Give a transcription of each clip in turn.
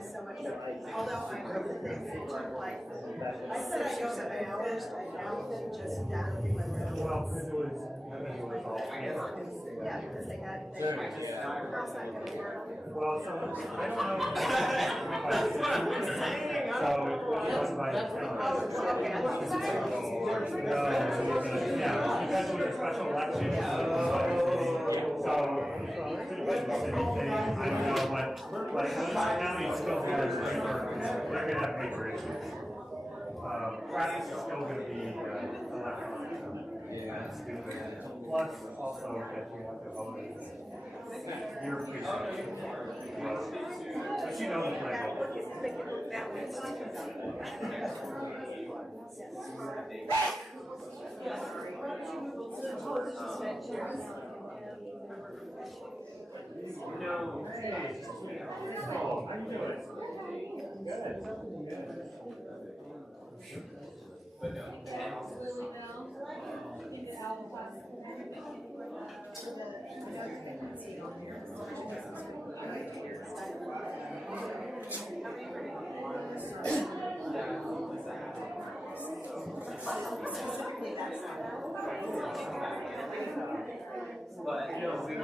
is so much better. Although I know that they took like, I said I go to the first, I found it just down in the well, because it was, I mean, it was all. yeah, because they had, the house not gonna work. Well, so, I don't know. So, it was by the town. Oh, okay. Yeah, because it was a special election. So, I don't know, but like, the county still has paper, they're gonna have paper issues. Practice is still gonna be electronic. That's stupid. Plus, also, that you have to vote in your precinct. But you know the plan. No. Hey. Oh, how you doing? Good. But no. But you know, we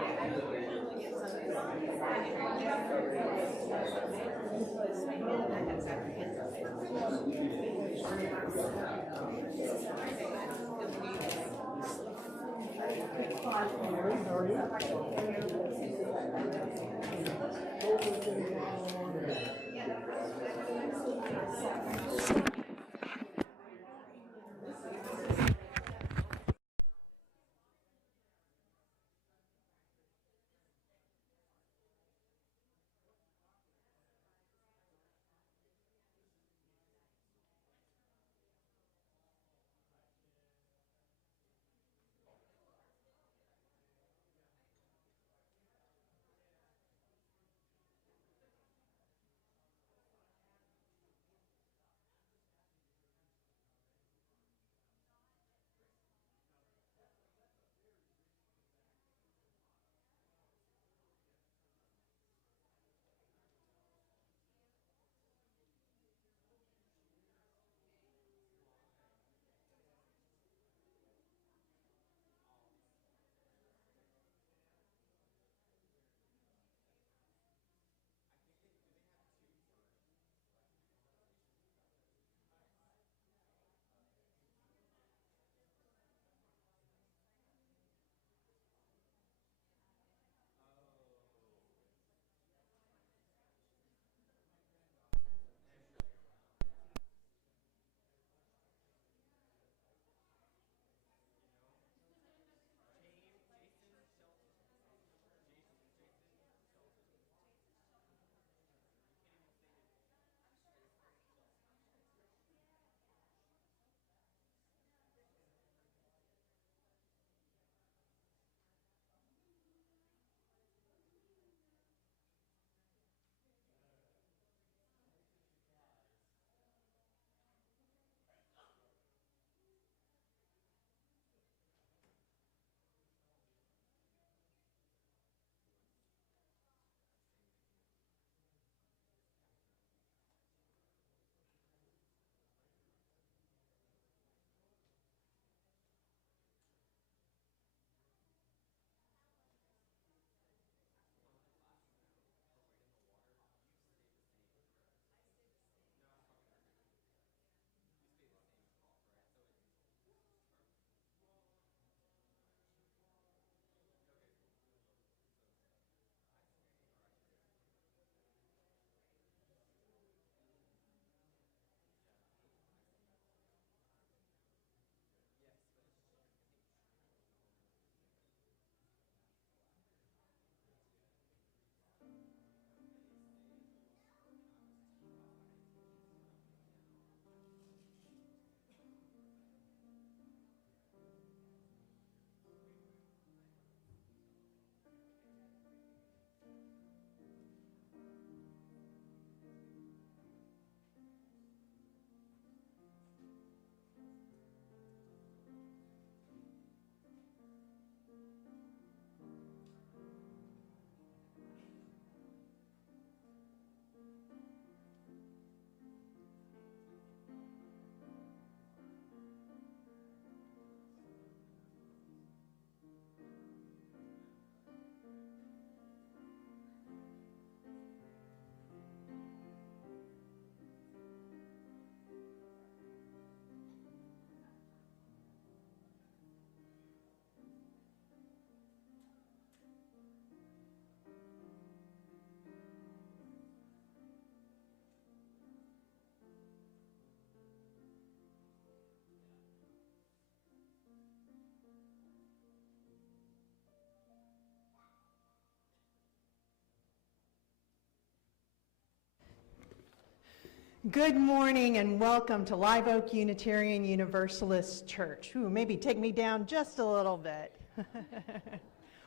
Good morning and welcome to Live Oak Unitarian Universalist Church. Ooh, maybe take me down just a little bit.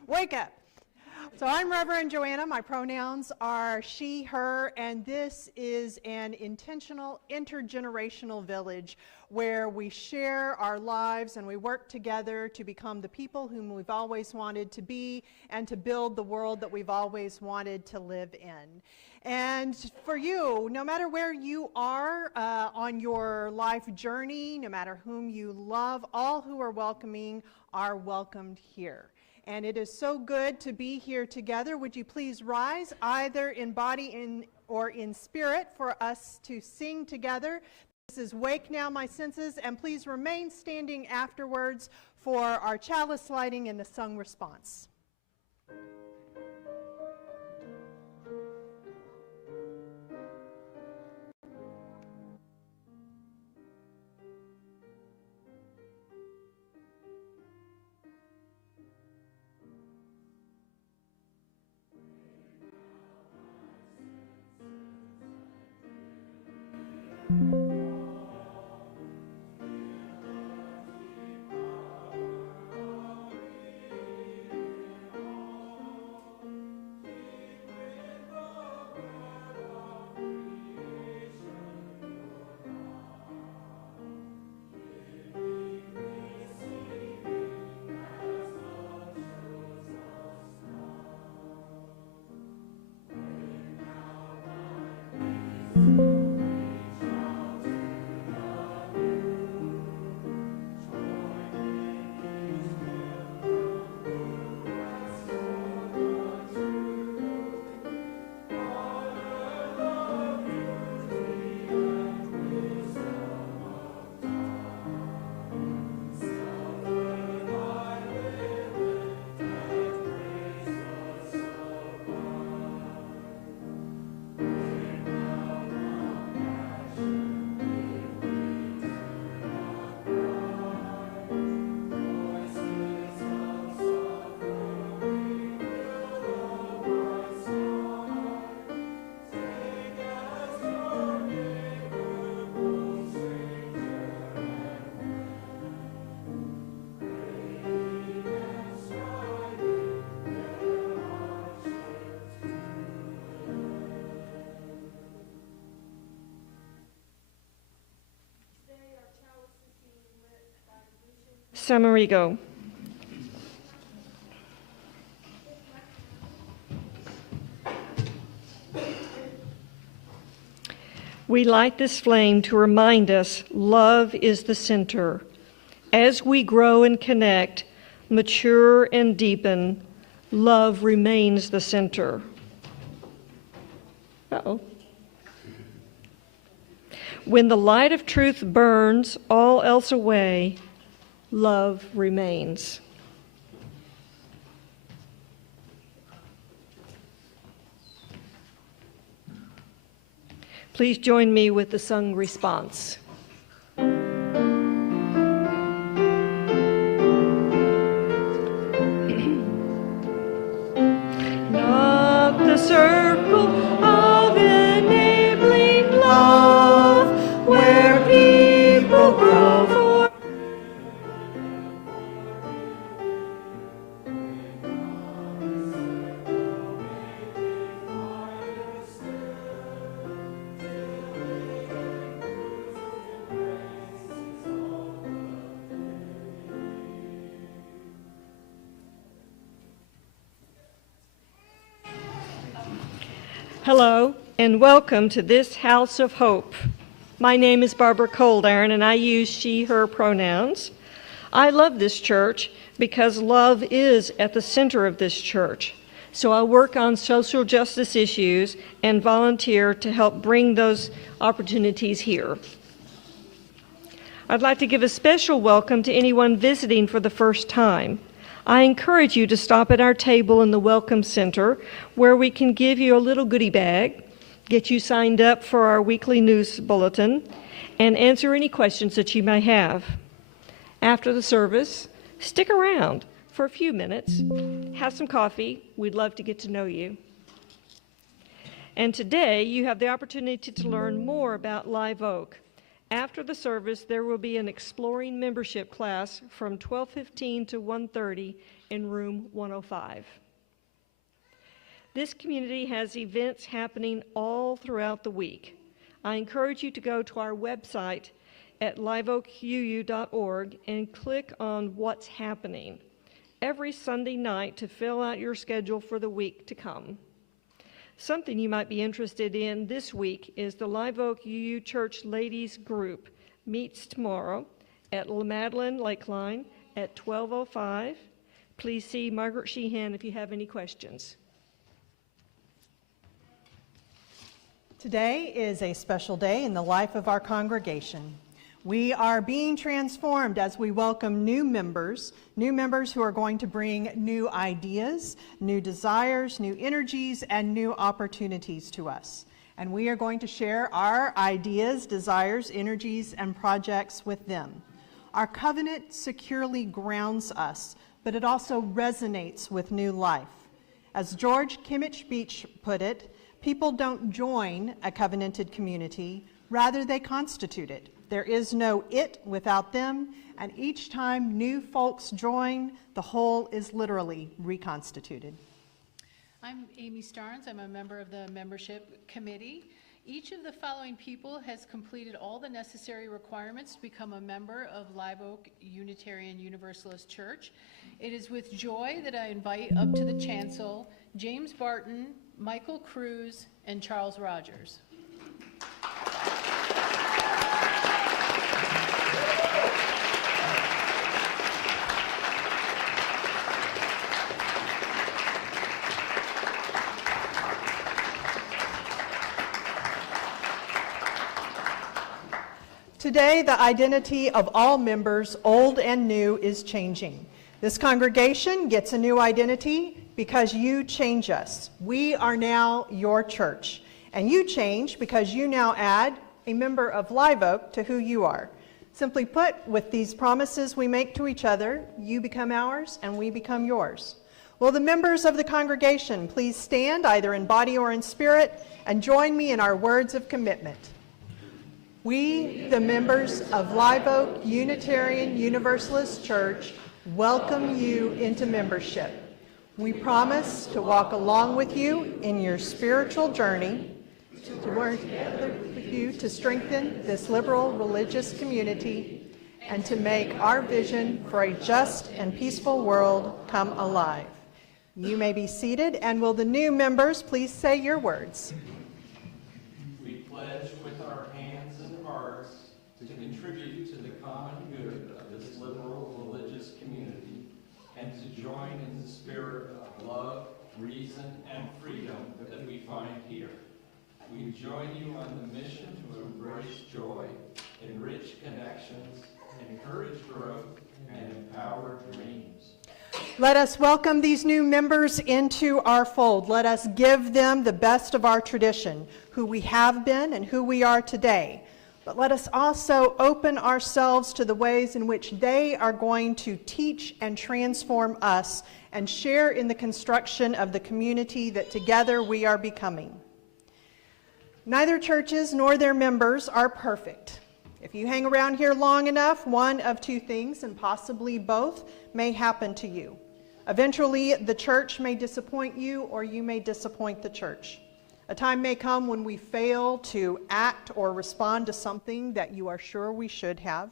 Wake up. So I'm Reverend Joanna. My pronouns are she, her, and this is an intentional intergenerational village where we share our lives and we work together to become the people whom we've always wanted to be and to build the world that we've always wanted to live in. And for you, no matter where you are on your life journey, no matter whom you love, all who are welcoming are welcomed here. And it is so good to be here together. Would you please rise, either in body or in spirit, for us to sing together? This is Wake Now My Senses, and please remain standing afterwards for our chalice lighting and the sung response. Samarigo. We light this flame to remind us love is the center. As we grow and connect, mature and deepen, love remains the center. Uh-oh. When the light of truth burns all else away, love remains. Please join me with the sung response. Not the circle of enabling love where people grow for. Hello, and welcome to this House of Hope. My name is Barbara Coldiron, and I use she, her pronouns. I love this church because love is at the center of this church. So I work on social justice issues and volunteer to help bring those opportunities here. I'd like to give a special welcome to anyone visiting for the first time. I encourage you to stop at our table in the Welcome Center, where we can give you a little goodie bag, get you signed up for our weekly news bulletin, and answer any questions that you may have. After the service, stick around for a few minutes, have some coffee. We'd love to get to know you. And today you have the opportunity to learn more about Live Oak. After the service, there will be an exploring membership class from 12:15 to 1:30 in room 105. This community has events happening all throughout the week. I encourage you to go to our website at liveoakuu.org and click on What's Happening every Sunday night to fill out your schedule for the week to come. Something you might be interested in this week is the Live Oak UU Church Ladies Group meets tomorrow at La Madeleine Lakeline at 12:05. Please see Margaret Sheehan if you have any questions. Today is a special day in the life of our congregation. We are being transformed as we welcome new members who are going to bring new ideas, new desires, new energies, and new opportunities to us. And we are going to share our ideas, desires, energies, and projects with them. Our covenant securely grounds us, but it also resonates with new life. As George Kimmich Beach put it, people don't join a covenanted community, rather they constitute it. There is no it without them, and each time new folks join, the whole is literally reconstituted. I'm Amy Starnes. I'm a member of the membership committee. Each of the following people has completed all the necessary requirements to become a member of Live Oak Unitarian Universalist Church. It is with joy that I invite up to the chancel James Barton, Michael Cruz, and Charles Rogers. Today, the identity of all members, old and new, is changing. This congregation gets a new identity because you change us. We are now your church, and you change because you now add a member of Live Oak to who you are. Simply put, with these promises we make to each other, you become ours and we become yours. Will the members of the congregation please stand, either in body or in spirit, and join me in our words of commitment. We, the members of Live Oak Unitarian Universalist Church, welcome you into membership. We promise to walk along with you in your spiritual journey, to work together with you to strengthen this liberal religious community, and to make our vision for a just and peaceful world come alive. You may be seated, and will the new members please say your words? We pledge with our hands and hearts to contribute to the common good of this liberal religious community and to join in the spirit of love, reason, and freedom that we find here. We join you on the mission to embrace joy, enrich connections, encourage growth, and empower dreams. Let us welcome these new members into our fold. Let us give them the best of our tradition, who we have been and who we are today. But let us also open ourselves to the ways in which they are going to teach and transform us and share in the construction of the community that together we are becoming. Neither churches nor their members are perfect. If you hang around here long enough, one of two things, and possibly both, may happen to you. Eventually, the church may disappoint you, or you may disappoint the church. A time may come when we fail to act or respond to something that you are sure we should have.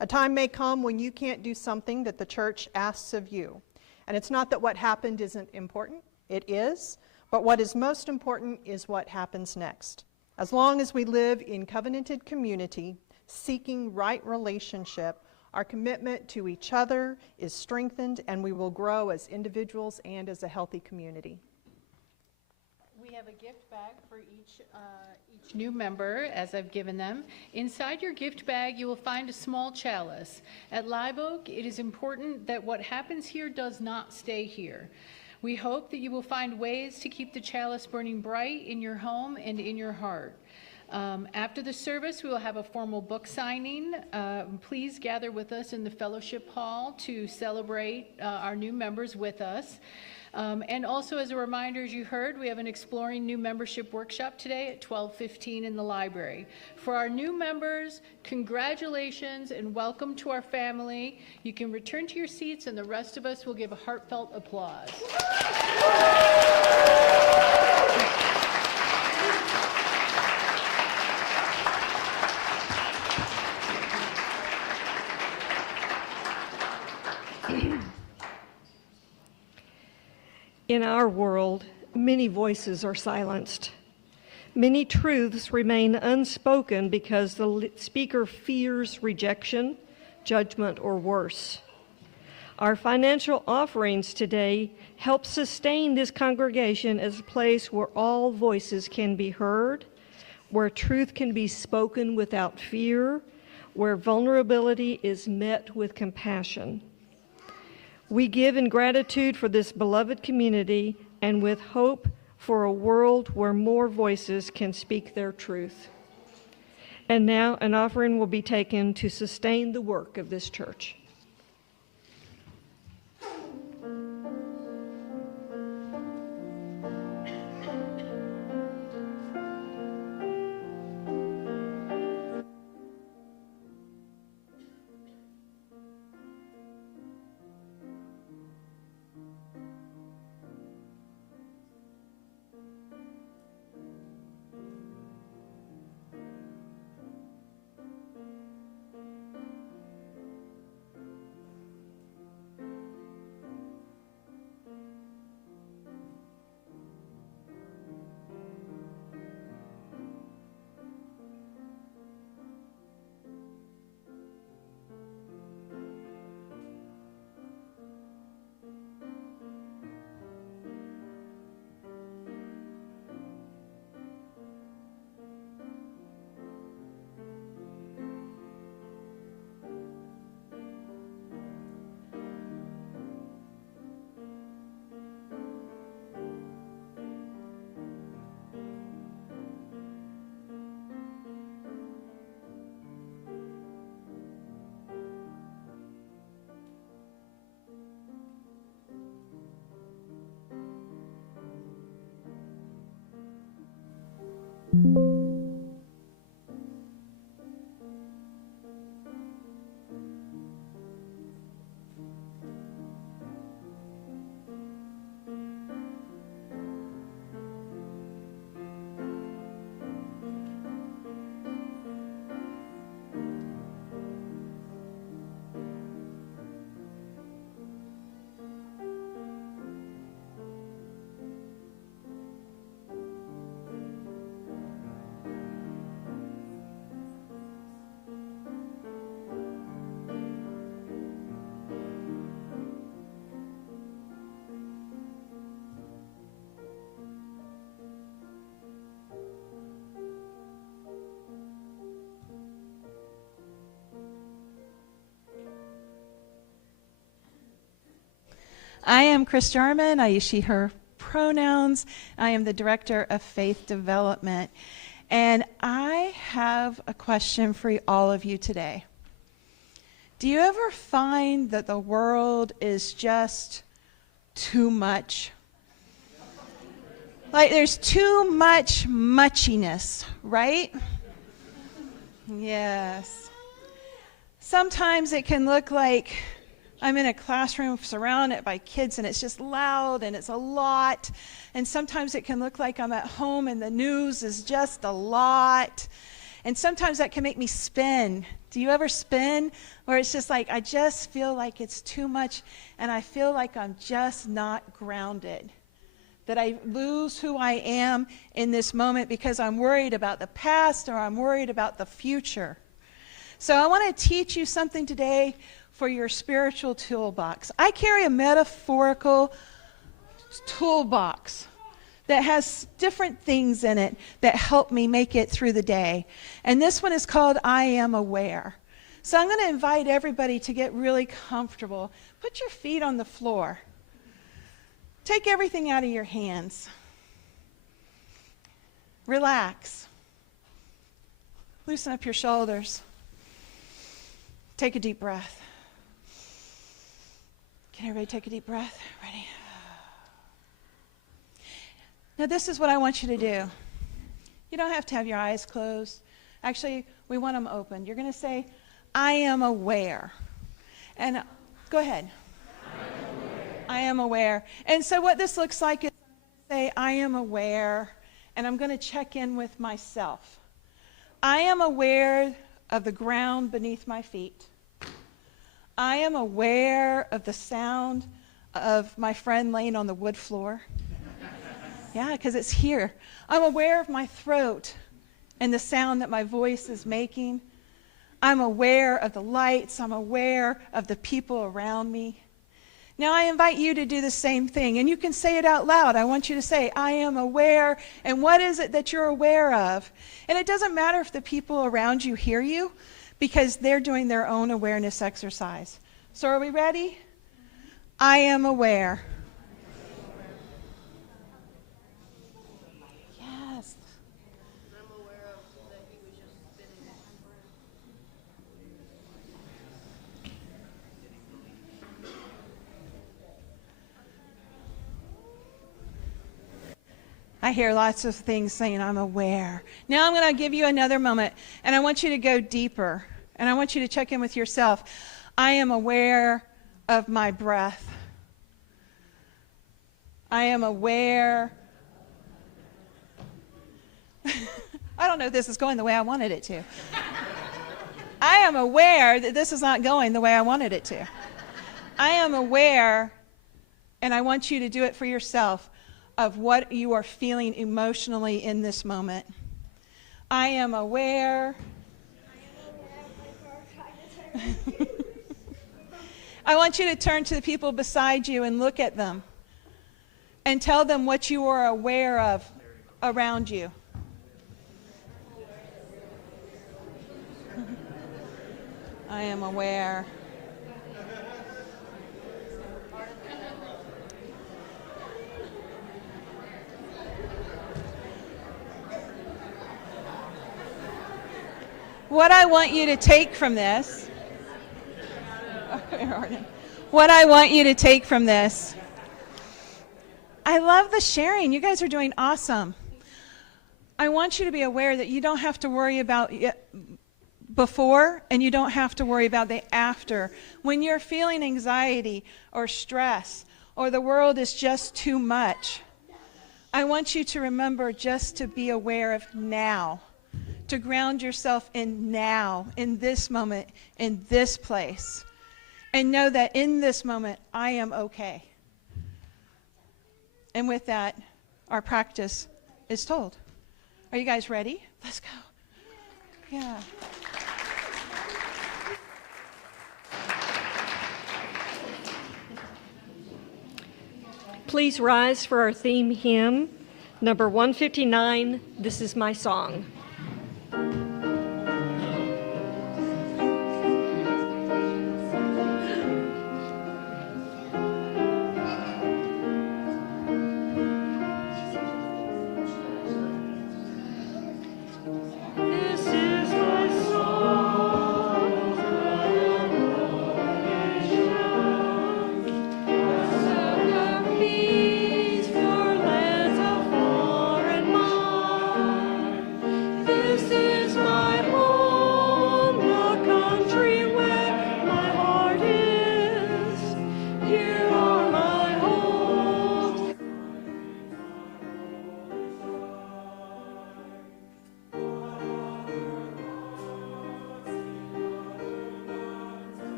A time may come when you can't do something that the church asks of you. And it's not that what happened isn't important. It is. But what is most important is what happens next. As long as we live in covenanted community, seeking right relationship, our commitment to each other is strengthened, and we will grow as individuals and as a healthy community. We have a gift bag for each new member, as I've given them. Inside your gift bag, you will find a small chalice. At Live Oak, it is important that what happens here does not stay here. We hope that you will find ways to keep the chalice burning bright in your home and in your heart. After the service, we will have a formal book signing. Please gather with us in the fellowship hall to celebrate our new members with us. And also, as a reminder, as you heard, we have an Exploring New Membership workshop today at 12:15 in the library. For our new members, congratulations and welcome to our family. You can return to your seats, and the rest of us will give a heartfelt applause. In our world, many voices are silenced. Many truths remain unspoken because the speaker fears rejection, judgment, or worse. Our financial offerings today help sustain this congregation as a place where all voices can be heard, where truth can be spoken without fear, where vulnerability is met with compassion. We give in gratitude for this beloved community and with hope for a world where more voices can speak their truth. And now an offering will be taken to sustain the work of this church. I am Chris Jarman. I use she, her pronouns. I am the Director of Faith Development. And I have a question for all of you today. Do you ever find that the world is just too much? Like there's too much muchiness, right? Yes. Sometimes it can look like I'm in a classroom surrounded by kids and it's just loud and it's a lot. And sometimes it can look like I'm at home and the news is just a lot. And sometimes that can make me spin. Do you ever spin? Where it's just like, I just feel like it's too much and I feel like I'm just not grounded. That I lose who I am in this moment because I'm worried about the past or I'm worried about the future. So I want to teach you something today for your spiritual toolbox. I carry a metaphorical toolbox that has different things in it that help me make it through the day. And this one is called I Am Aware. So I'm going to invite everybody to get really comfortable. Put your feet on the floor. Take everything out of your hands. Relax. Loosen up your shoulders. Take a deep breath. Can everybody take a deep breath? Ready? Now, this is what I want you to do. You don't have to have your eyes closed. Actually, we want them open. You're going to say, I am aware. And go ahead. I am aware. And so what this looks like is say, I am aware, and I'm going to check in with myself. I am aware of the ground beneath my feet. I am aware of the sound of my friend laying on the wood floor. Yeah, because it's here. I'm aware of my throat and the sound that my voice is making. I'm aware of the lights. I'm aware of the people around me. Now I invite you to do the same thing, and you can say it out loud. I want you to say, I am aware, and what is it that you're aware of? And it doesn't matter if the people around you hear you, because they're doing their own awareness exercise. So are we ready? I am aware. Yes. I'm aware of that he was just spinning my breath. I hear lots of things saying, I'm aware. Now I'm going to give you another moment, and I want you to go deeper, and I want you to check in with yourself. I am aware of my breath. I am aware. I don't know if this is going the way I wanted it to. I am aware that this is not going the way I wanted it to. I am aware, and I want you to do it for yourself, of what you are feeling emotionally in this moment. I am aware. I want you to turn to the people beside you and look at them and tell them what you are aware of around you. I am aware. What I want you to take from this, what I want you to take from this, I love the sharing. You guys are doing awesome. I want you to be aware that you don't have to worry about before, and you don't have to worry about the after. When you're feeling anxiety or stress, or the world is just too much, I want you to remember just to be aware of now. To ground yourself in now, in this moment, in this place. And know that in this moment, I am okay. And with that, our practice is told. Are you guys ready? Let's go. Yeah. Please rise for our theme hymn, number 159, This Is My Song.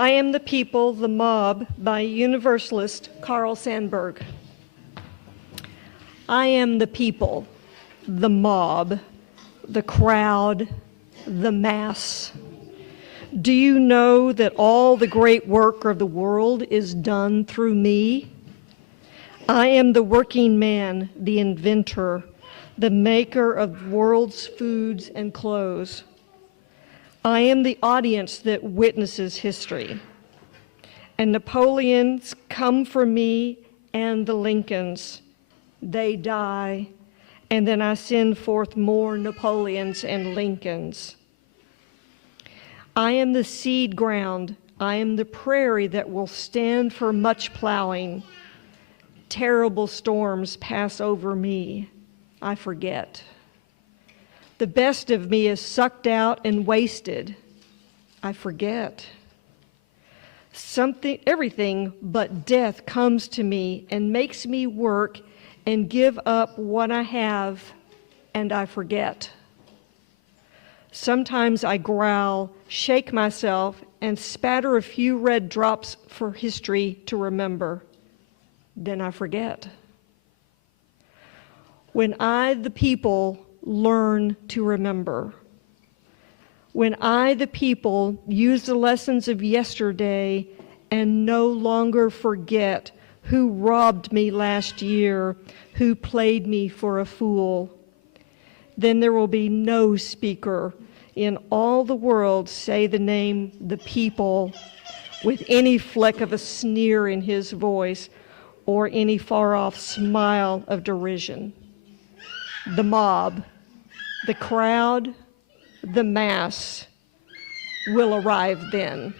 I Am the People, the Mob by Universalist Carl Sandburg. I am the people, the mob, the crowd, the mass. Do you know that all the great work of the world is done through me? I am the working man, the inventor, the maker of world's foods and clothes. I am the audience that witnesses history. And Napoleons come for me and the Lincolns. They die, and then I send forth more Napoleons and Lincolns. I am the seed ground. I am the prairie that will stand for much plowing. Terrible storms pass over me. I forget. The best of me is sucked out and wasted. I forget. Everything but death comes to me and makes me work and give up what I have, and I forget. Sometimes I growl, shake myself, and spatter a few red drops for history to remember. Then I forget. When I, the people, learn to remember. When I, the people, use the lessons of yesterday and no longer forget who robbed me last year, who played me for a fool, then there will be no speaker in all the world say the name the people with any fleck of a sneer in his voice or any far-off smile of derision. The mob, the crowd, the mass will arrive then.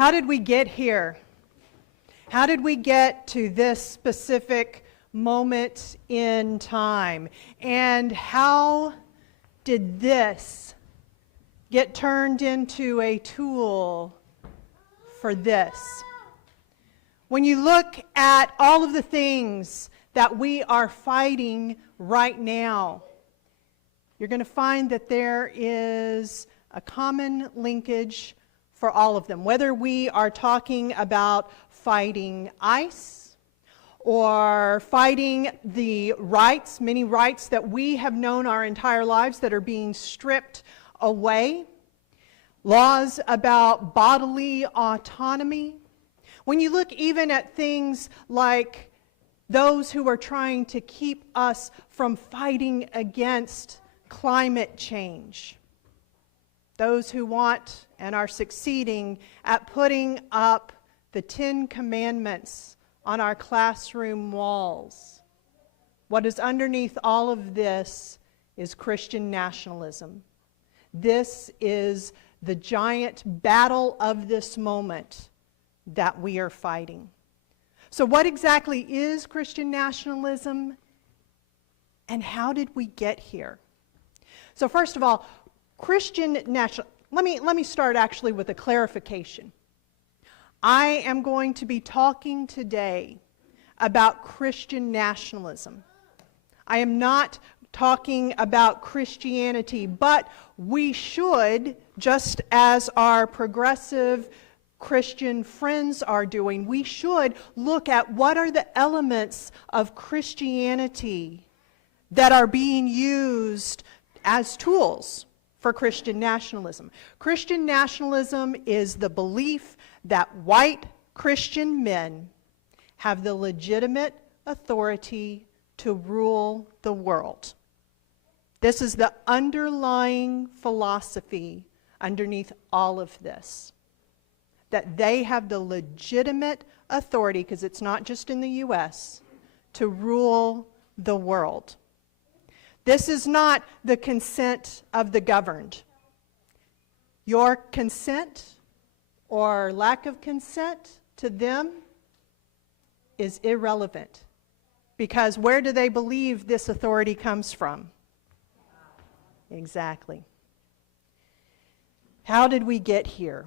How did we get here? How did we get to this specific moment in time? And how did this get turned into a tool for this? When you look at all of the things that we are fighting right now, you're going to find that there is a common linkage for all of them. Whether we are talking about fighting ICE or fighting the rights, many rights that we have known our entire lives that are being stripped away, laws about bodily autonomy. When you look even at things like those who are trying to keep us from fighting against climate change, those who want and are succeeding at putting up the 10 Commandments on our classroom walls. What is underneath all of this is Christian nationalism. This is the giant battle of this moment that we are fighting. So what exactly is Christian nationalism, and how did we get here? So first of all, Christian national. Let me start actually with a clarification. I am going to be talking today about Christian nationalism. I am not talking about Christianity, but we should, just as our progressive Christian friends are doing, we should look at what are the elements of Christianity that are being used as tools for Christian nationalism. Christian nationalism is the belief that white Christian men have the legitimate authority to rule the world. This is the underlying philosophy underneath all of this. That they have the legitimate authority, because it's not just in the U.S., to rule the world. This is not the consent of the governed. Your consent or lack of consent to them is irrelevant, because where do they believe this authority comes from? Exactly. How did we get here?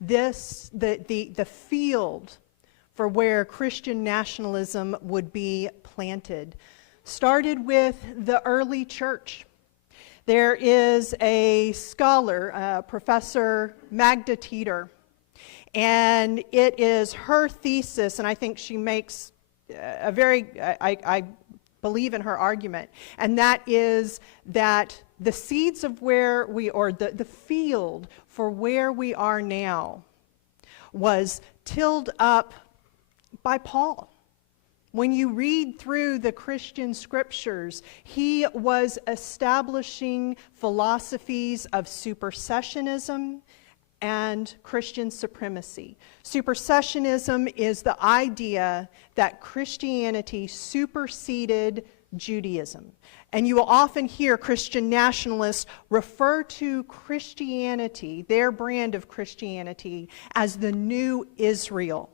The field for where Christian nationalism would be planted started with the early church. There is a scholar, Professor Magda Teeter, and it is her thesis, and I think she makes a very, I believe in her argument, and that is that the seeds of where we, or the field for where we are now was tilled up by Paul. When you read through the Christian scriptures, he was establishing philosophies of supersessionism and Christian supremacy. Supersessionism is the idea that Christianity superseded Judaism. And you will often hear Christian nationalists refer to Christianity, their brand of Christianity, as the new Israel.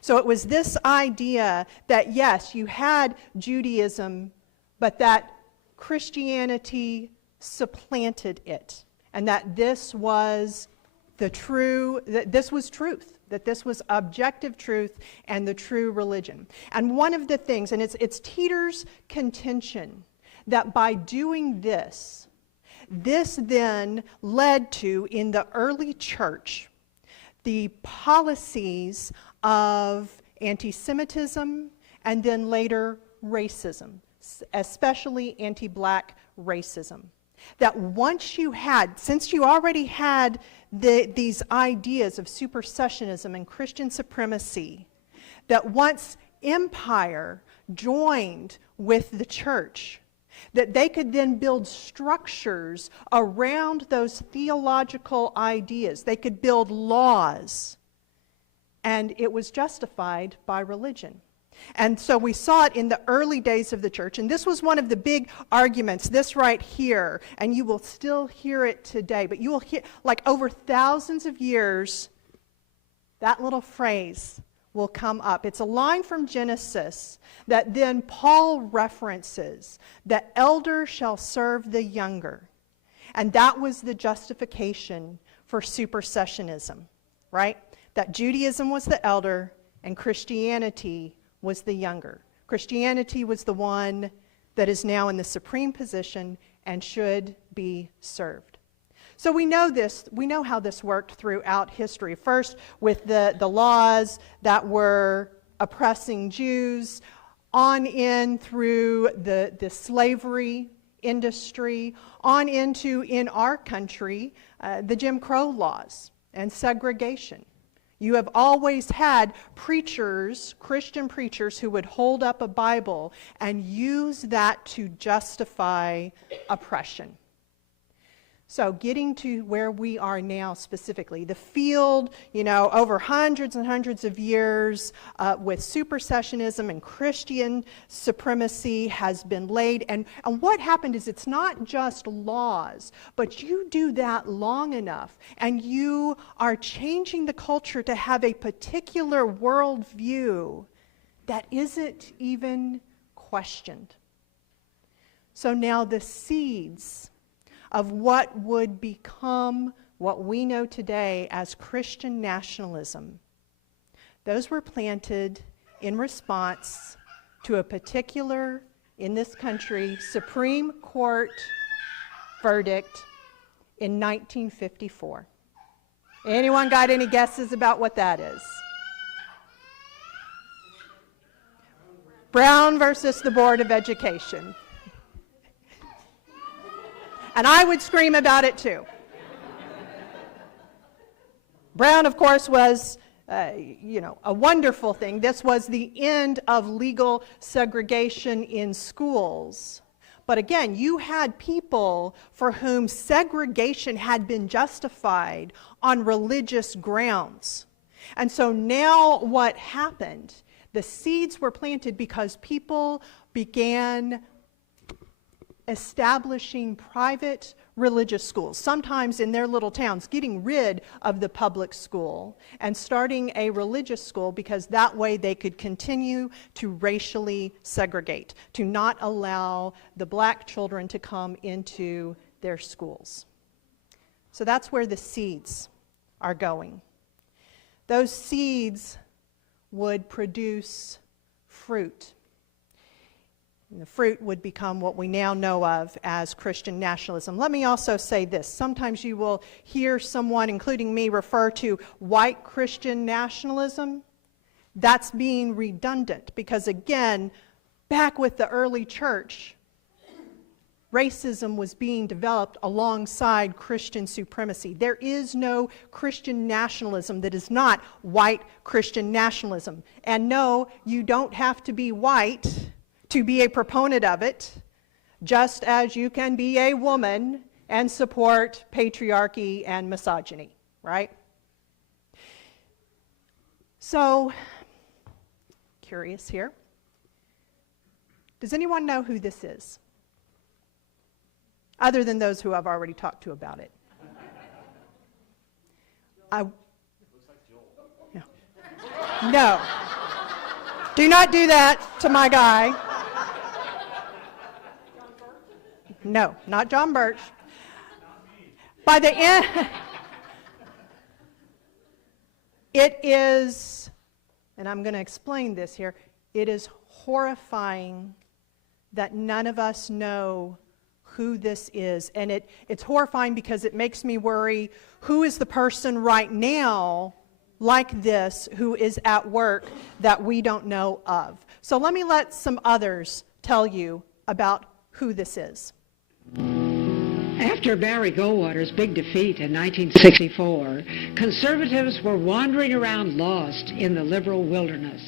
So it was this idea that, yes, you had Judaism, but that Christianity supplanted it, and that this was that this was truth, that this was objective truth and the true religion. And one of the things, and it's Teeter's contention, that by doing this then led to, in the early church, the policies of anti-Semitism and then later racism, especially anti-black racism. That once you had, since you already had these ideas of supersessionism and Christian supremacy, that once empire joined with the church, that they could then build structures around those theological ideas. They could build laws, and it was justified by religion. And so we saw it in the early days of the church, and this was one of the big arguments, this right here, and you will still hear it today, but you will hear, like over thousands of years, that little phrase will come up. It's a line from Genesis that then Paul references, the elder shall serve the younger. And that was the justification for supersessionism, right? That Judaism was the elder and Christianity was the younger. Christianity was the one that is now in the supreme position and should be served. So we know this, we know how this worked throughout history. First with the laws that were oppressing Jews, on in through the slavery industry, on into, in our country, the Jim Crow laws and segregation. You have always had preachers, Christian preachers, who would hold up a Bible and use that to justify oppression. So getting to where we are now specifically, the field, over hundreds and hundreds of years with supersessionism and Christian supremacy has been laid. And what happened is it's not just laws, but you do that long enough and you are changing the culture to have a particular worldview that isn't even questioned. So now the seeds of what would become what we know today as Christian nationalism, those were planted in response to a particular, in this country, Supreme Court verdict in 1954. Anyone got any guesses about what that is? Brown versus the Board of Education. And I would scream about it too. Brown, of course, was, a wonderful thing. This was the end of legal segregation in schools. But again, you had people for whom segregation had been justified on religious grounds. And so now what happened? The seeds were planted because people began establishing private religious schools, sometimes in their little towns, getting rid of the public school and starting a religious school because that way they could continue to racially segregate, to not allow the black children to come into their schools. So that's where the seeds are going. Those seeds would produce fruit. And the fruit would become what we now know of as Christian nationalism. Let me also say this. Sometimes you will hear someone, including me, refer to white Christian nationalism. That's being redundant because, again, back with the early church, racism was being developed alongside Christian supremacy. There is no Christian nationalism that is not white Christian nationalism. And no, you don't have to be white to be a proponent of it, just as you can be a woman and support patriarchy and misogyny, right? So, curious here. Does anyone know who this is? Other than those who I've already talked to about it. No. Do not do that to my guy. No, not John Birch. By the end, it is, and I'm going to explain this here, it is horrifying that none of us know who this is. And it's horrifying because it makes me worry, who is the person right now like this who is at work that we don't know of? So let some others tell you about who this is. After Barry Goldwater's big defeat in 1964, conservatives were wandering around lost in the liberal wilderness.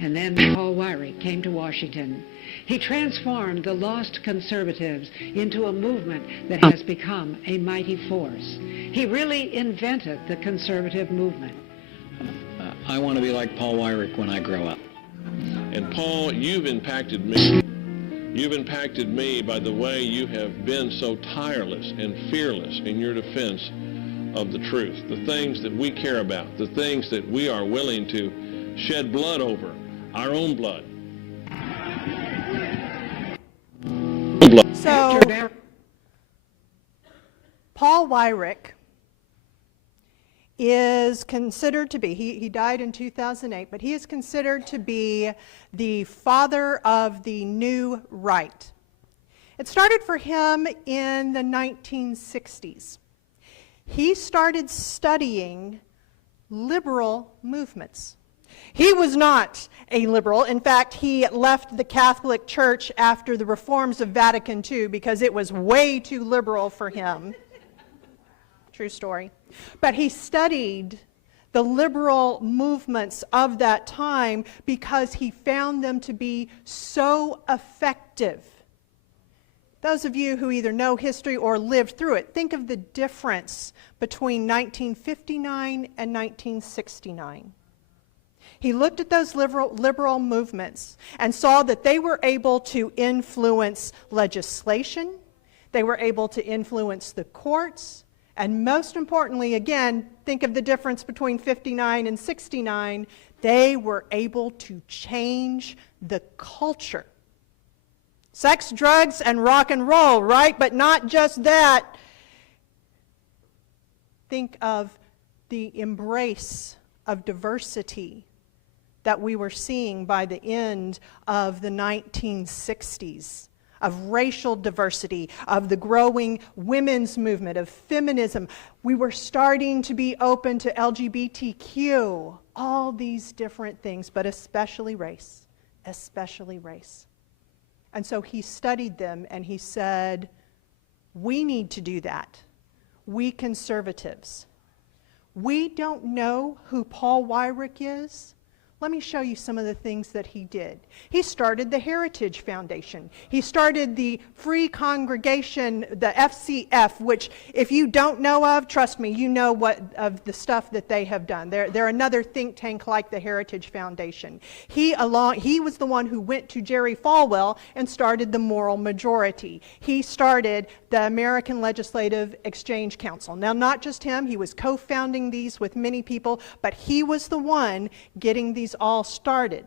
And then Paul Weyrich came to Washington. He transformed the lost conservatives into a movement that has become a mighty force. He really invented the conservative movement. I want to be like Paul Weyrich when I grow up. And Paul, you've impacted me. You've impacted me by the way you have been so tireless and fearless in your defense of the truth, the things that we care about, the things that we are willing to shed blood over, our own blood. So, Paul Weyrich is considered to be, he died in 2008, but he is considered to be the father of the New Right. It started for him in the 1960s. He started studying liberal movements. He was not a liberal. In fact, he left the Catholic Church after the reforms of Vatican II because it was way too liberal for him. True story. But he studied the liberal movements of that time because he found them to be so effective. Those of you who either know history or lived through it, think of the difference between 1959 and 1969. He looked at those liberal movements and saw that they were able to influence legislation, they were able to influence the courts, and most importantly, again, think of the difference between 59 and 69, they were able to change the culture. Sex, drugs, and rock and roll, right? But not just that. Think of the embrace of diversity that we were seeing by the end of the 1960s, of racial diversity, of the growing women's movement, of feminism. We were starting to be open to LGBTQ, all these different things, but especially race, especially race. And so he studied them and he said, we need to do that. We conservatives. We don't know who Paul Weyrich is. Let me show you some of the things that he did. He started the Heritage Foundation. He started the Free Congregation, the FCF, which if you don't know of, trust me, you know what of the stuff that they have done. They're another think tank like the Heritage Foundation. He was the one who went to Jerry Falwell and started the Moral Majority. He started the American Legislative Exchange Council. Now, not just him, he was co-founding these with many people, but he was the one getting these all started.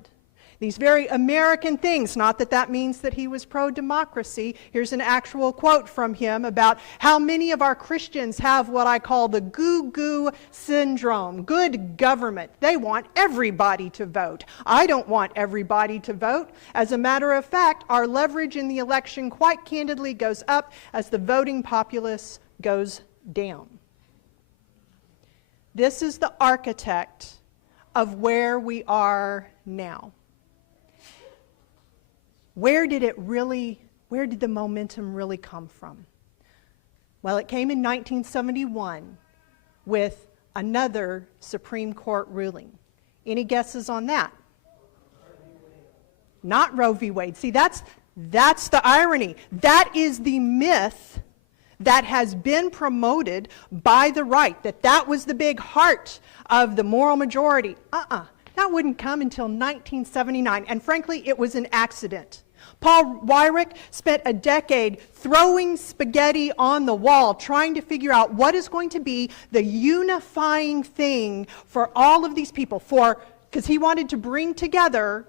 These very American things, not that that means that he was pro-democracy. Here's an actual quote from him about how many of our Christians have what I call the goo-goo syndrome, good government. They want everybody to vote. I don't want everybody to vote. As a matter of fact, our leverage in the election quite candidly goes up as the voting populace goes down. This is the architect of where we are now. Where did the momentum really come from? Well, it came in 1971 with another Supreme Court ruling. Any guesses on that? Not Roe v. Wade. See, that's the irony. That is the myth that has been promoted by the right, that was the big heart of the moral majority. That wouldn't come until 1979, and frankly, it was an accident. Paul Weyrich spent a decade throwing spaghetti on the wall, trying to figure out what is going to be the unifying thing for all of these people, because he wanted to bring together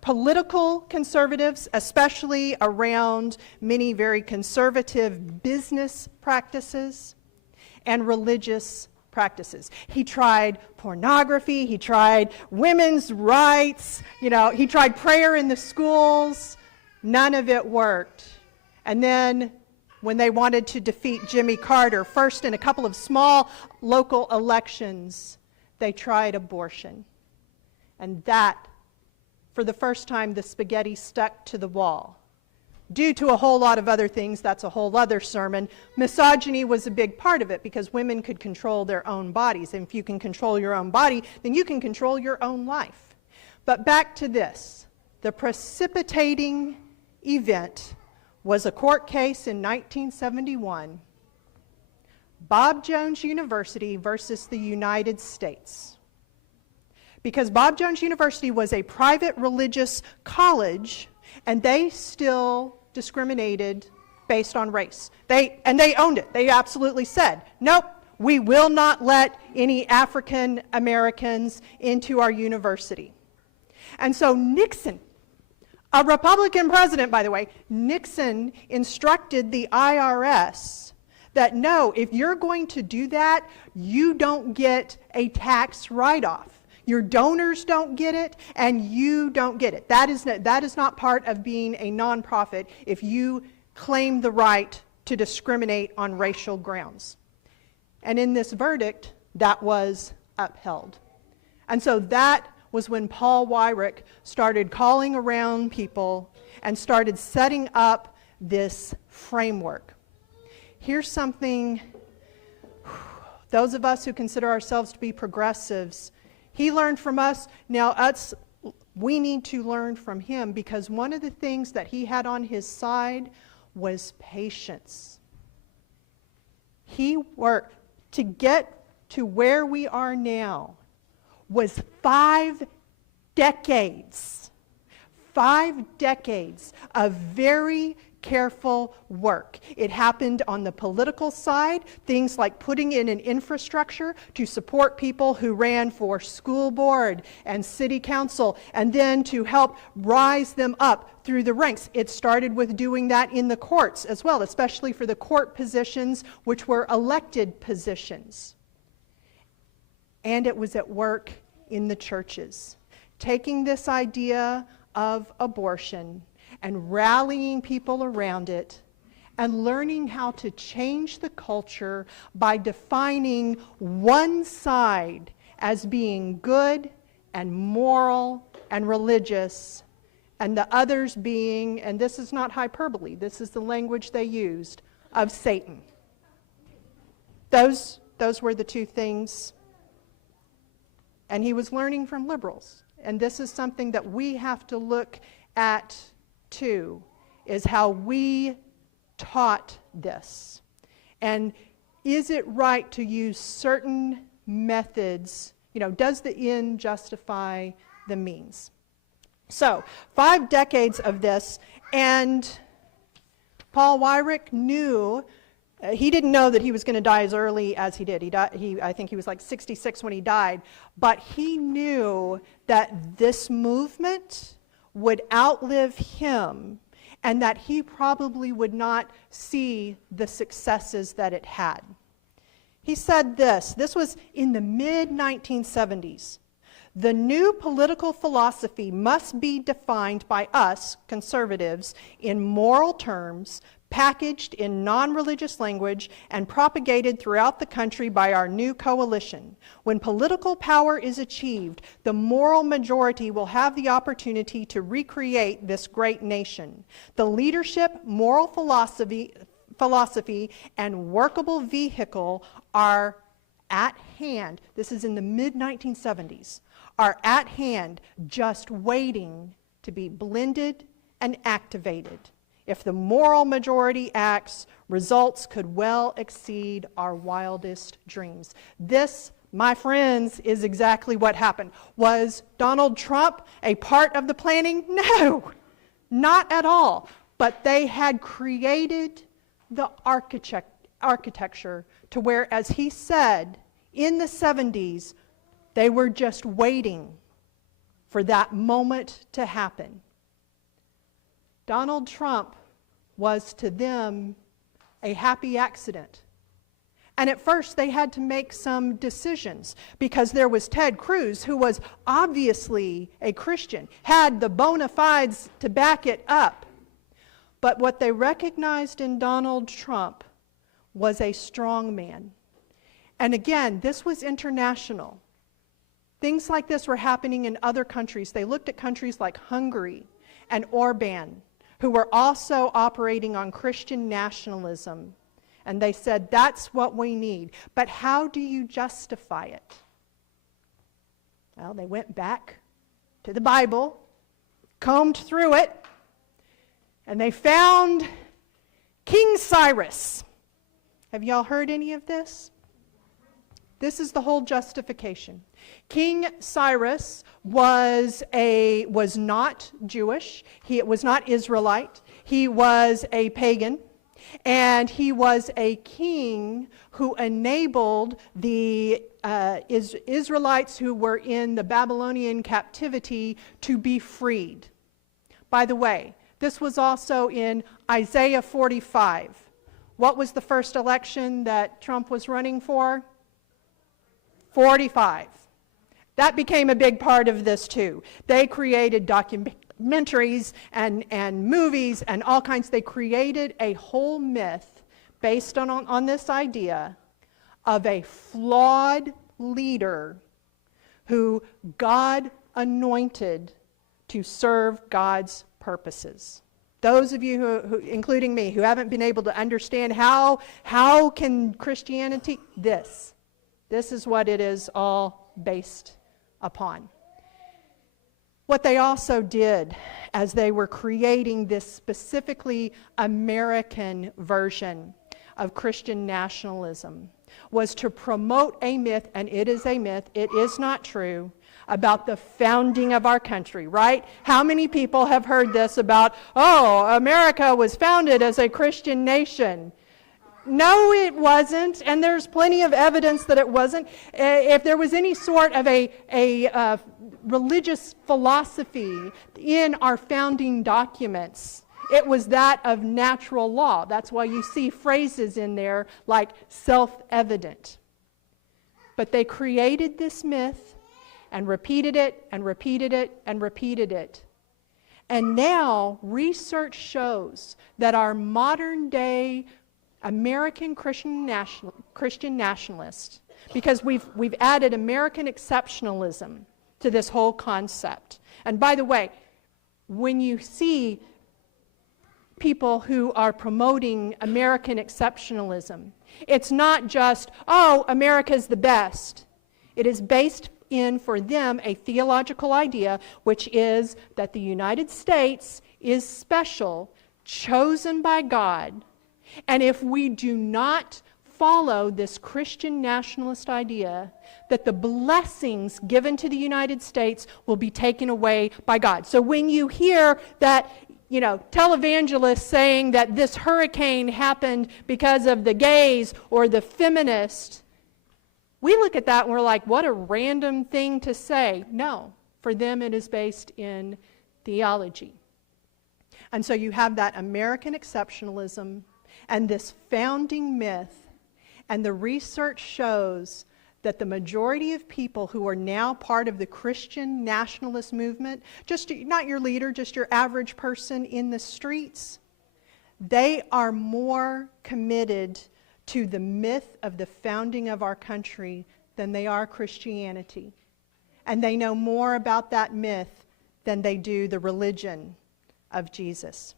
political conservatives, especially around many very conservative business practices and religious practices. He tried pornography, he tried women's rights, he tried prayer in the schools. None of it worked. And then when they wanted to defeat Jimmy Carter, first in a couple of small local elections, they tried abortion. And that, for the first time, the spaghetti stuck to the wall. Due to a whole lot of other things, that's a whole other sermon. Misogyny was a big part of it because women could control their own bodies. And if you can control your own body, then you can control your own life. But back to this. The precipitating event was a court case in 1971, Bob Jones University versus the United States. because Bob Jones University was a private religious college, and they still discriminated based on race. They owned it. They absolutely said, nope, we will not let any African Americans into our university. And so Nixon, a Republican president, by the way, Nixon instructed the IRS that no, if you're going to do that, you don't get a tax write-off. Your donors don't get it, and you don't get it. That is not part of being a nonprofit if you claim the right to discriminate on racial grounds. And in this verdict, that was upheld. And so that was when Paul Weyrich started calling around people and started setting up this framework. Here's something, those of us who consider ourselves to be progressives, he learned from us, now we need to learn from him, because one of the things that he had on his side was patience. He worked to get to where we are now was 5 decades. 5 decades of very careful work. It happened on the political side, things like putting in an infrastructure to support people who ran for school board and city council, and then to help rise them up through the ranks. It started with doing that in the courts as well, especially for the court positions, which were elected positions. And it was at work in the churches, taking this idea of abortion and rallying people around it and learning how to change the culture by defining one side as being good and moral and religious, and the others being, and this is not hyperbole, this is the language they used, of Satan. Those were the two things. And he was learning from liberals. And this is something that we have to look at too, is how we taught this. And is it right to use certain methods? You know, does the end justify the means? So, 5 decades of this, and Paul Weyrich knew, he didn't know that he was going to die as early as he did. I think he was like 66 when he died. But he knew that this movement would outlive him, and that he probably would not see the successes that it had. He said this was in the mid-1970s. The new political philosophy must be defined by us, conservatives, in moral terms, packaged in non-religious language, and propagated throughout the country by our new coalition. When political power is achieved, the moral majority will have the opportunity to recreate this great nation. The leadership, moral philosophy, and workable vehicle are at hand. This is in the mid-1970s. Are at hand, just waiting to be blended and activated. If the moral majority acts, results could well exceed our wildest dreams. This, my friends, is exactly what happened. Was Donald Trump a part of the planning? No, not at all. But they had created the architecture to where, as he said, in the 70s, they were just waiting for that moment to happen. Donald Trump was to them a happy accident. And at first they had to make some decisions, because there was Ted Cruz, who was obviously a Christian, had the bona fides to back it up. But what they recognized in Donald Trump was a strong man. And again, this was international. Things like this were happening in other countries. They looked at countries like Hungary and Orban, who were also operating on Christian nationalism. And they said, that's what we need. But how do you justify it? Well, they went back to the Bible, combed through it, and they found King Cyrus. Have y'all heard any of this? This is the whole justification. King Cyrus was not Jewish. He was not Israelite. He was a pagan. And he was a king who enabled the Israelites who were in the Babylonian captivity to be freed. By the way, this was also in Isaiah 45. What was the first election that Trump was running for? 45. That became a big part of this too. They created documentaries and movies and all kinds. They created a whole myth based on this idea of a flawed leader who God anointed to serve God's purposes. Those of you who, including me, who haven't been able to understand how can Christianity, this is what it is all based upon. What they also did as they were creating this specifically American version of Christian nationalism was to promote a myth, and it is a myth, it is not true, about the founding of our country, right? How many people have heard this about, oh, America was founded as a Christian nation? No, it wasn't, and there's plenty of evidence that it wasn't. If there was any sort of a religious philosophy in our founding documents, it was that of natural law. That's why you see phrases in there like self-evident. But they created this myth and repeated it and repeated it and repeated it. And now research shows that our modern day American Christian nationalists, because we've added American exceptionalism to this whole concept. And by the way, when you see people who are promoting American exceptionalism, it's not just, oh, America's the best. It is based in, for them, a theological idea, which is that the United States is special, chosen by God. And if we do not follow this Christian nationalist idea, that the blessings given to the United States will be taken away by God. So when you hear that, televangelists saying that this hurricane happened because of the gays or the feminists, we look at that and we're like, what a random thing to say. No, for them it is based in theology. And so you have that American exceptionalism and this founding myth, and the research shows that the majority of people who are now part of the Christian nationalist movement, just not your leader, just your average person in the streets, they are more committed to the myth of the founding of our country than they are Christianity. And they know more about that myth than they do the religion of Jesus.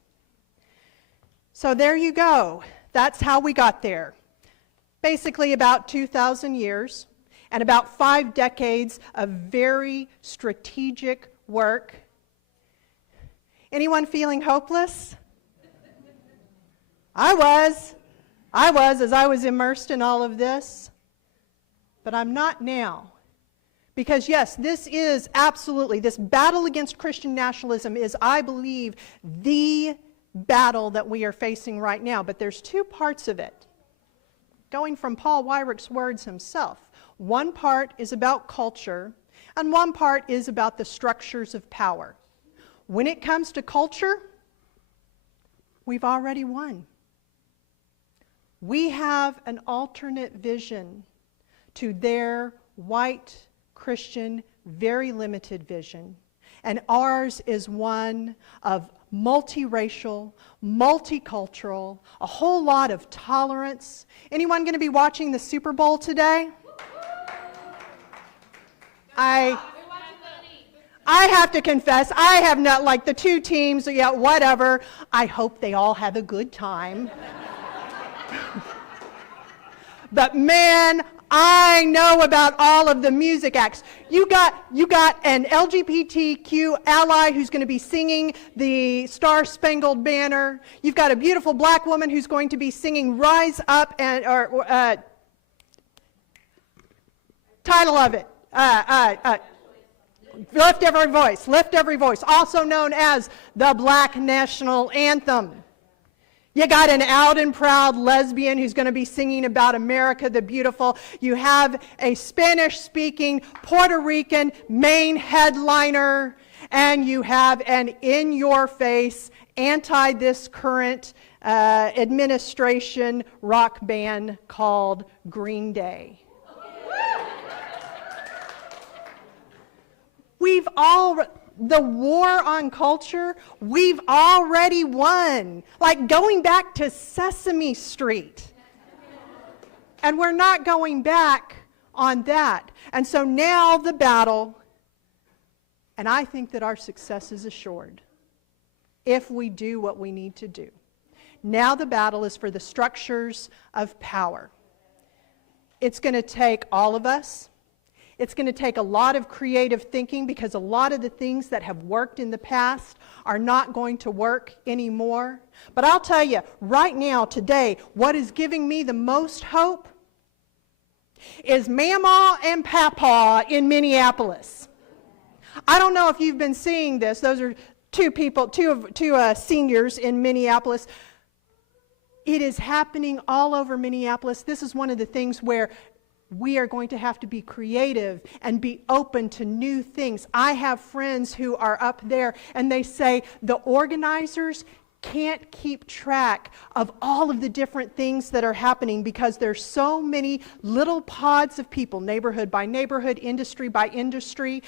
So there you go. That's how we got there. Basically about 2,000 years and about 5 decades of very strategic work. Anyone feeling hopeless? I was as I was immersed in all of this. But I'm not now. Because yes, this is absolutely, this battle against Christian nationalism is, I believe, the battle that we are facing right now. But there's 2 parts of it. Going from Paul Weirich's words himself. One part is about culture, and one part is about the structures of power. When it comes to culture, we've already won. We have an alternate vision to their white Christian, very limited vision. And ours is one of multiracial, multicultural, a whole lot of tolerance. Anyone going to be watching the Super Bowl today? I have to confess, I have not, like the 2 teams, yeah, whatever. I hope they all have a good time. But man, I know about all of the music acts. You got an LGBTQ ally who's going to be singing the Star Spangled Banner. You've got a beautiful black woman who's going to be singing Rise Up and Title of it. Lift Every Voice, also known as the Black National Anthem. You got an out and proud lesbian who's going to be singing about America the Beautiful. You have a Spanish-speaking Puerto Rican main headliner. And you have an in-your-face, anti-this current administration rock band called Green Day. The war on culture, we've already won. Like going back to Sesame Street. And we're not going back on that. And so now the battle, and I think that our success is assured if we do what we need to do. Now the battle is for the structures of power. It's going to take all of us. It's going to take a lot of creative thinking because a lot of the things that have worked in the past are not going to work anymore. But I'll tell you, right now, today, what is giving me the most hope is Mama and Papa in Minneapolis. I don't know if you've been seeing this. Those are two seniors in Minneapolis. It is happening all over Minneapolis. This is one of the things where we are going to have to be creative and be open to new things. I have friends who are up there and they say the organizers can't keep track of all of the different things that are happening because there's so many little pods of people, neighborhood by neighborhood, industry by industry,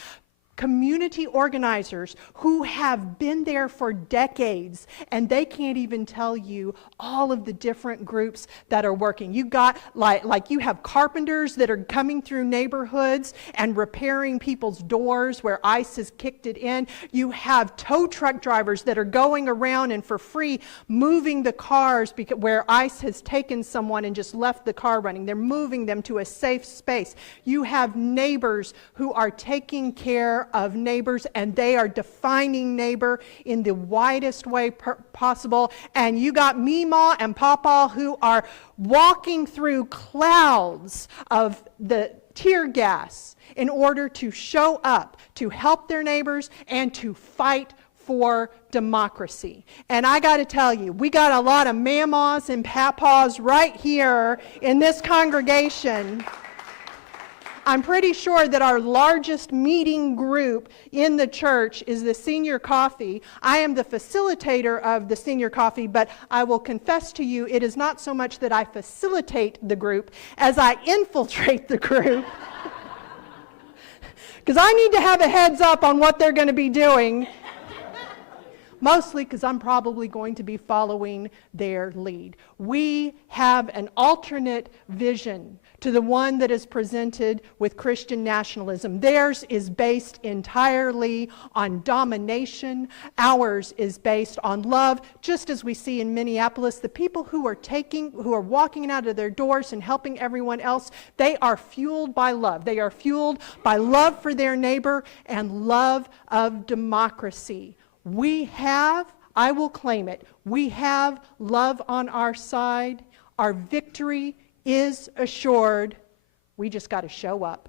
community organizers who have been there for decades, and they can't even tell you all of the different groups that are working. You got like you have carpenters that are coming through neighborhoods and repairing people's doors where ICE has kicked it in. You have tow truck drivers that are going around and for free moving the cars because where ICE has taken someone and just left the car running. They're moving them to a safe space. You have neighbors who are taking care of neighbors, and they are defining neighbor in the widest way possible. And you got Mima and Papa who are walking through clouds of the tear gas in order to show up, to help their neighbors, and to fight for democracy. And I got to tell you, we got a lot of mamas and papas right here in this congregation. I'm pretty sure that our largest meeting group in the church is the senior coffee. I am the facilitator of the senior coffee, but I will confess to you, it is not so much that I facilitate the group as I infiltrate the group. Because I need to have a heads up on what they're going to be doing. Mostly because I'm probably going to be following their lead. We have an alternate vision to the one that is presented with Christian nationalism. Theirs is based entirely on domination. Ours is based on love. Just as we see in Minneapolis, the people who are walking out of their doors and helping everyone else, they are fueled by love. They are fueled by love for their neighbor and love of democracy. We have, I will claim it, we have love on our side. Our victory is assured. We just got to show up.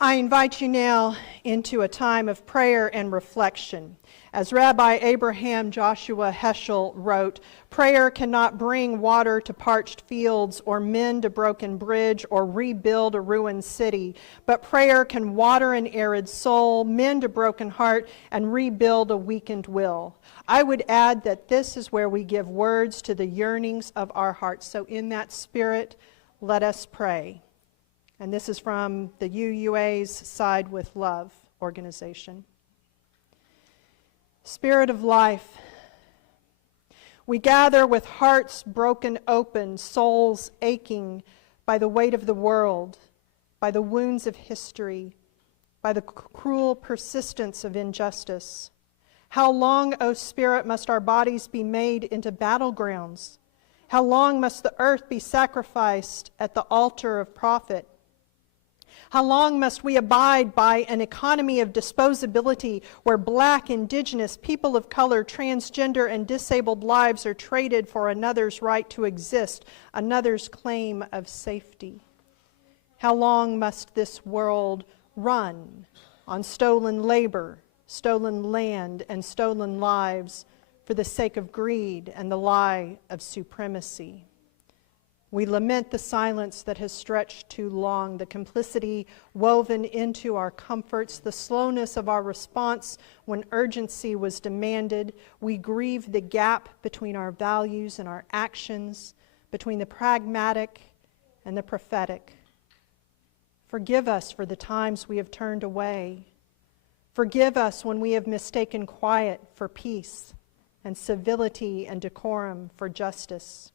I invite you now into a time of prayer and reflection. As Rabbi Abraham Joshua Heschel wrote, prayer cannot bring water to parched fields or mend a broken bridge or rebuild a ruined city, but prayer can water an arid soul, mend a broken heart, and rebuild a weakened will. I would add that this is where we give words to the yearnings of our hearts. So in that spirit, let us pray. And this is from the UUA's Side with Love organization. Spirit of life, we gather with hearts broken open, souls aching by the weight of the world, by the wounds of history, by the cruel persistence of injustice. How long, O Spirit, must our bodies be made into battlegrounds? How long must the earth be sacrificed at the altar of profit? How long must we abide by an economy of disposability where Black, Indigenous, people of color, transgender, and disabled lives are traded for another's right to exist, another's claim of safety? How long must this world run on stolen labor, stolen land, and stolen lives for the sake of greed and the lie of supremacy? We lament the silence that has stretched too long, the complicity woven into our comforts, the slowness of our response when urgency was demanded. We grieve the gap between our values and our actions, between the pragmatic and the prophetic. Forgive us for the times we have turned away. Forgive us when we have mistaken quiet for peace and civility and decorum for justice.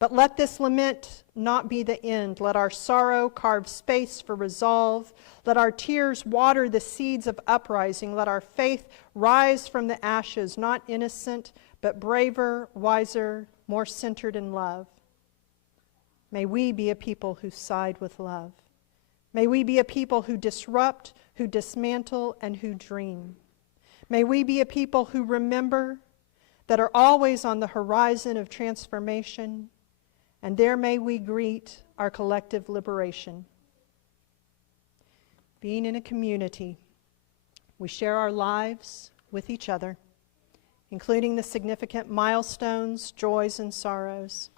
But let this lament not be the end. Let our sorrow carve space for resolve. Let our tears water the seeds of uprising. Let our faith rise from the ashes, not innocent, but braver, wiser, more centered in love. May we be a people who side with love. May we be a people who disrupt, who dismantle, and who dream. May we be a people who remember, that are always on the horizon of transformation, and there may we greet our collective liberation. Being in a community, we share our lives with each other, including the significant milestones, joys, and sorrows.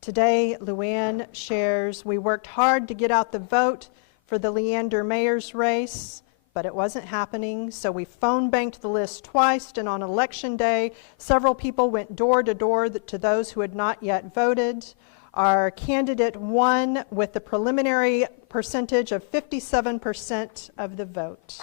Today, Luann shares, we worked hard to get out the vote for the Leander mayor's race, but it wasn't happening, so we phone banked the list twice, and on election day, several people went door to door to those who had not yet voted. Our candidate won with the preliminary percentage of 57% of the vote.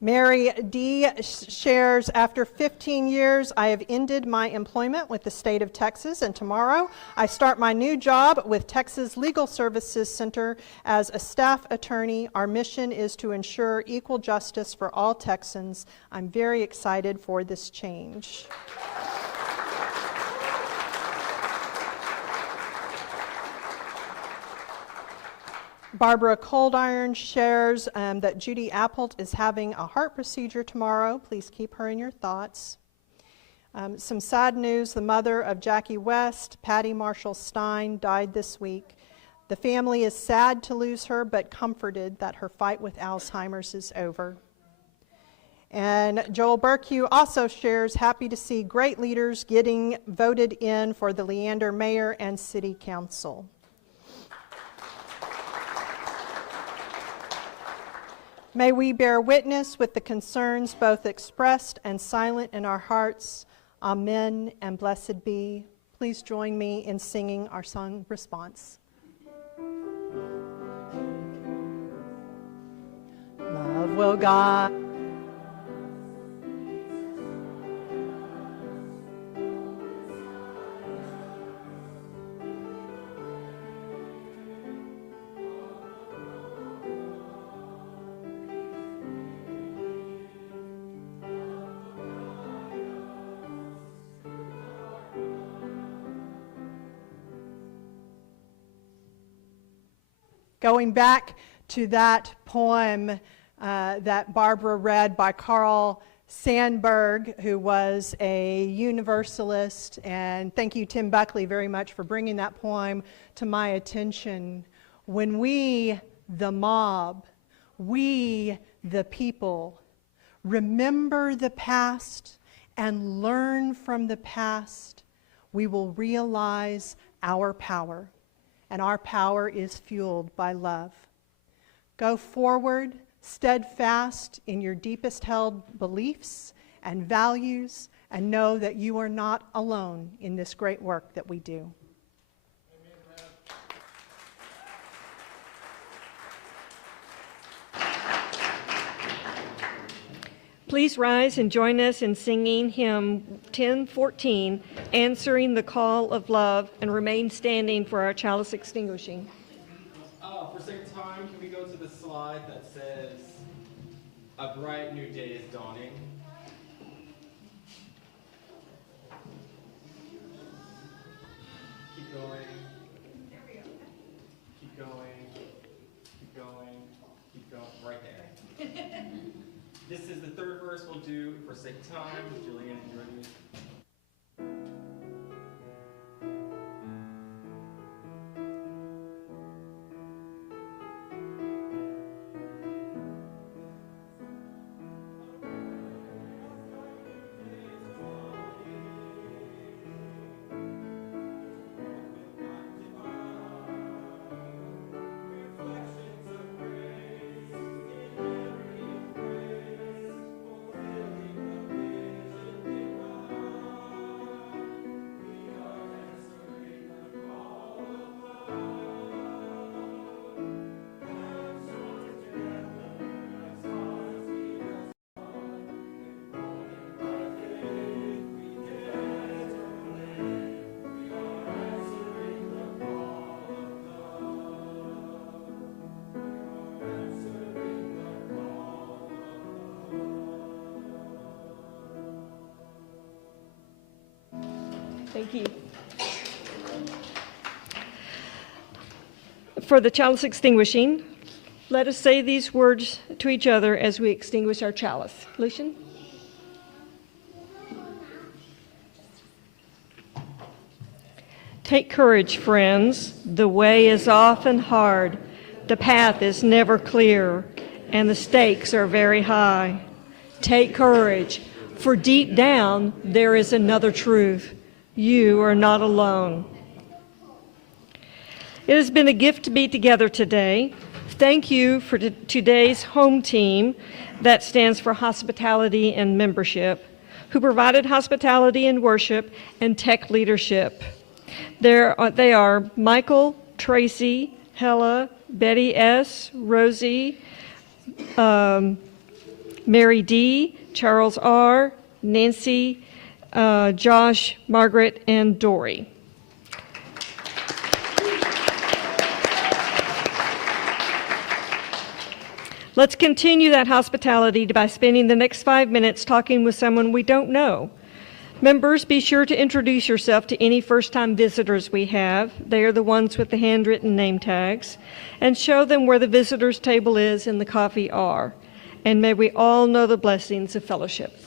Mary D. shares, after 15 years, I have ended my employment with the state of Texas, and tomorrow I start my new job with Texas Legal Services Center as a staff attorney. Our mission is to ensure equal justice for all Texans. I'm very excited for this change. Barbara Coldiron shares that Judy Appolt is having a heart procedure tomorrow. Please keep her in your thoughts. Some sad news, the mother of Jackie West, Patty Marshall Stein, died this week. The family is sad to lose her, but comforted that her fight with Alzheimer's is over. And Joel Burkew also shares, happy to see great leaders getting voted in for the Leander Mayor and City Council. May we bear witness with the concerns both expressed and silent in our hearts. Amen and blessed be. Please join me in singing our song response. Love will guide. Going back to that poem that Barbara read by Carl Sandburg, who was a Universalist, and thank you, Tim Buckley, very much for bringing that poem to my attention. When we, the mob, we, the people, remember the past and learn from the past, we will realize our power. And our power is fueled by love. Go forward, steadfast in your deepest held beliefs and values, and know that you are not alone in this great work that we do. Please rise and join us in singing hymn 1014, Answering the Call of Love, and remain standing for our chalice extinguishing. For sake of time, can we go to the slide that says, A Bright New Day is Dawning? do, for sake of time, Julianne, you ready? Thank you. For the chalice extinguishing, let us say these words to each other as we extinguish our chalice. Lucian? Take courage, friends. The way is often hard. The path is never clear, and the stakes are very high. Take courage, for deep down there is another truth. You are not alone. It has been a gift to be together today. Thank you for today's home team, that stands for hospitality and membership, who provided hospitality and worship and tech leadership. They are Michael, Tracy, Hella, Betty S., Rosie, Mary D., Charles R., Nancy, Josh, Margaret, and Dory. Let's continue that hospitality by spending the next 5 minutes talking with someone we don't know. Members, be sure to introduce yourself to any first-time visitors we have. They are the ones with the handwritten name tags. And show them where the visitors' table is and the coffee are. And may we all know the blessings of fellowship.